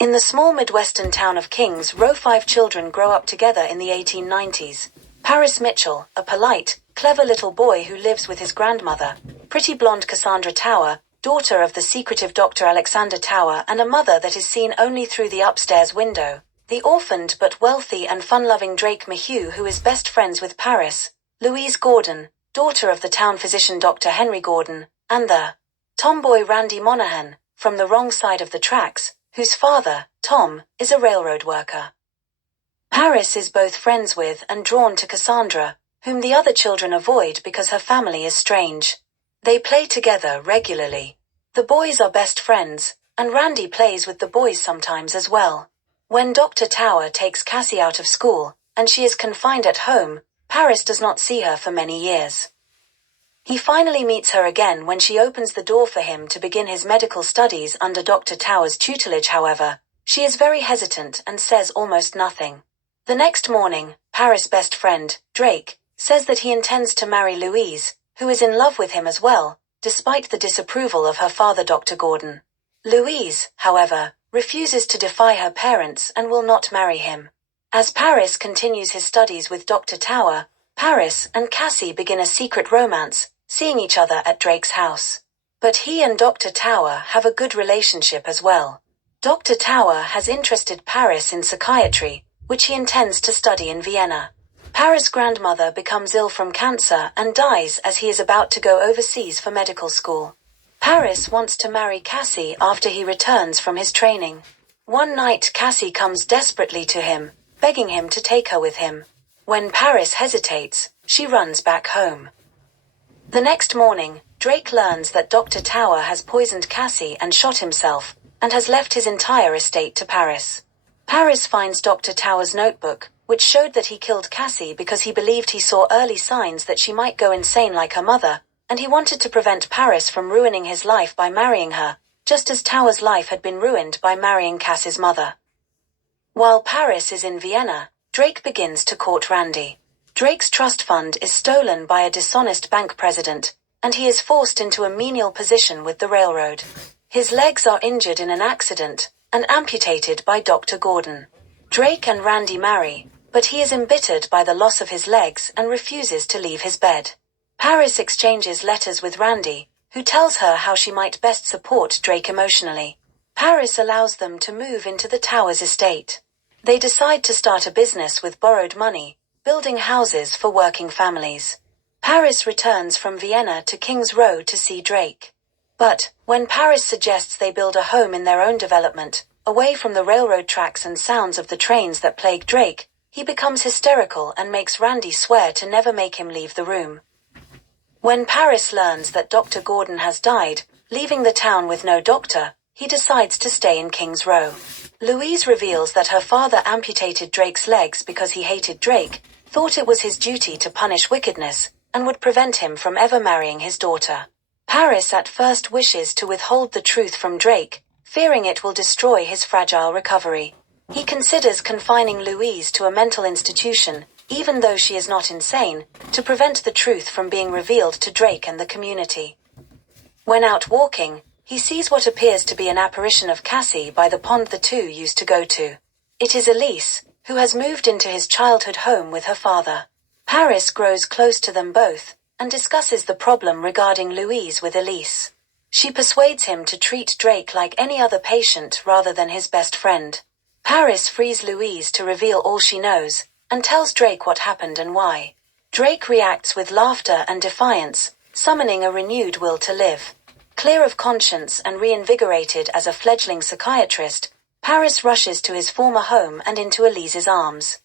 In the small Midwestern town of Kings Row, 5 children grow up together in the 1890s. Paris Mitchell, a polite, clever little boy who lives with his grandmother, pretty blonde Cassandra Tower, daughter of the secretive Dr. Alexander Tower, and a mother that is seen only through the upstairs window. The orphaned but wealthy and fun-loving Drake Mayhew, who is best friends with Paris, Louise Gordon, daughter of the town physician Dr. Henry Gordon, and the tomboy Randy Monahan, from the wrong side of the tracks, whose father, Tom, is a railroad worker. Paris is both friends with and drawn to Cassandra, whom the other children avoid because her family is strange. They play together regularly. The boys are best friends, and Randy plays with the boys sometimes as well. When Dr. Tower takes Cassie out of school, and she is confined at home, Paris does not see her for many years. He finally meets her again when she opens the door for him to begin his medical studies under Dr. Tower's tutelage. However, she is very hesitant and says almost nothing. The next morning, Paris' best friend, Drake, says that he intends to marry Louise, who is in love with him as well, despite the disapproval of her father Dr. Gordon. Louise, however, refuses to defy her parents and will not marry him. As Paris continues his studies with Dr. Tower, Paris and Cassie begin a secret romance, seeing each other at Drake's house. But he and Dr. Tower have a good relationship as well. Dr. Tower has interested Paris in psychiatry, which he intends to study in Vienna. Paris' grandmother becomes ill from cancer and dies as he is about to go overseas for medical school. Paris wants to marry Cassie after he returns from his training. One night Cassie comes desperately to him, begging him to take her with him. When Paris hesitates, she runs back home. The next morning, Drake learns that Dr. Tower has poisoned Cassie and shot himself, and has left his entire estate to Paris. Paris finds Dr. Tower's notebook, which showed that he killed Cassie because he believed he saw early signs that she might go insane like her mother, and he wanted to prevent Paris from ruining his life by marrying her, just as Tower's life had been ruined by marrying Cassie's mother. While Paris is in Vienna, Drake begins to court Randy. Drake's trust fund is stolen by a dishonest bank president, and he is forced into a menial position with the railroad. His legs are injured in an accident, and amputated by Dr. Gordon. Drake and Randy marry, but he is embittered by the loss of his legs and refuses to leave his bed. Paris exchanges letters with Randy, who tells her how she might best support Drake emotionally. Paris allows them to move into the Towers estate. They decide to start a business with borrowed money, building houses for working families. Paris returns from Vienna to Kings Row to see Drake. But, when Paris suggests they build a home in their own development, away from the railroad tracks and sounds of the trains that plague Drake, he becomes hysterical and makes Randy swear to never make him leave the room. When Paris learns that Dr. Gordon has died, leaving the town with no doctor, he decides to stay in Kings Row. Louise reveals that her father amputated Drake's legs because he hated Drake, thought it was his duty to punish wickedness, and would prevent him from ever marrying his daughter. Paris at first wishes to withhold the truth from Drake, fearing it will destroy his fragile recovery. He considers confining Louise to a mental institution, even though she is not insane, to prevent the truth from being revealed to Drake and the community. When out walking, he sees what appears to be an apparition of Cassie by the pond the two used to go to. It is Elise, who has moved into his childhood home with her father. Paris grows close to them both, and discusses the problem regarding Louise with Elise. She persuades him to treat Drake like any other patient rather than his best friend. Paris frees Louise to reveal all she knows, and tells Drake what happened and why. Drake reacts with laughter and defiance, summoning a renewed will to live. Clear of conscience and reinvigorated as a fledgling psychiatrist, Paris rushes to his former home and into Elise's arms.